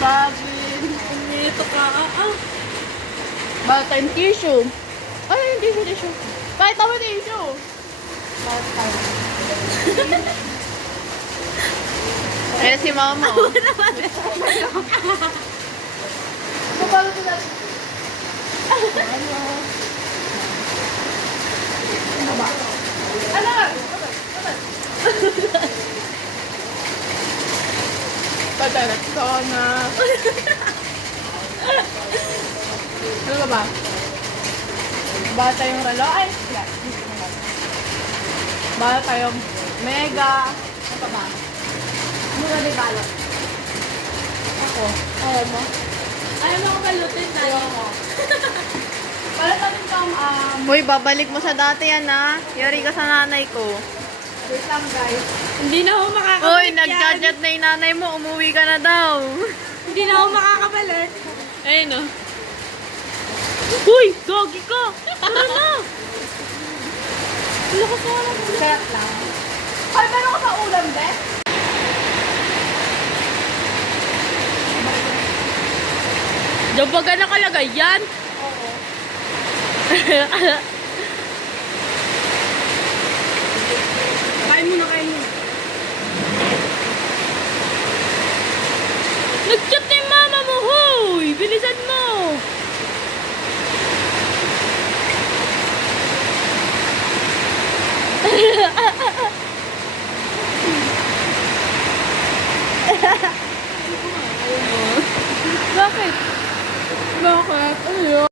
Sabin. Ito ka. Bakit tayong tissue? Ay, yung tissue. Bakit tama tissue? Bakit tayo? Ayan si mama. Kapalo ko natin. Ano ba? Ano? Padalatso na. Ano ka ba? Bata yung relo. Ay, wala. Bata yung mega. Ano ka ba? Ano ka regalo? Ako. Ayaw mo? Ayaw mo ako balutin tayo. Para natin kang, Uy, babalik mo sa dati yan ha. Yari ka sa nanay ko. wait lang guys. Hindi na ako Uy, makakabalik yan. nagchat-chat na yung nanay mo. Umuwi ka na daw. Hindi na ako makakabalik. Ayun o. Uy! Gogi ko! Tara na! Lakas mo lang. Set lang. Ay, meron ka sa ulam, be? Diyan ba ka nakalagay yan? Oo. Kain mo na, kain mo. Nag-chat na yung mama mo, hoy! Bilisan mo! Bakit? Bakit? Ano yun?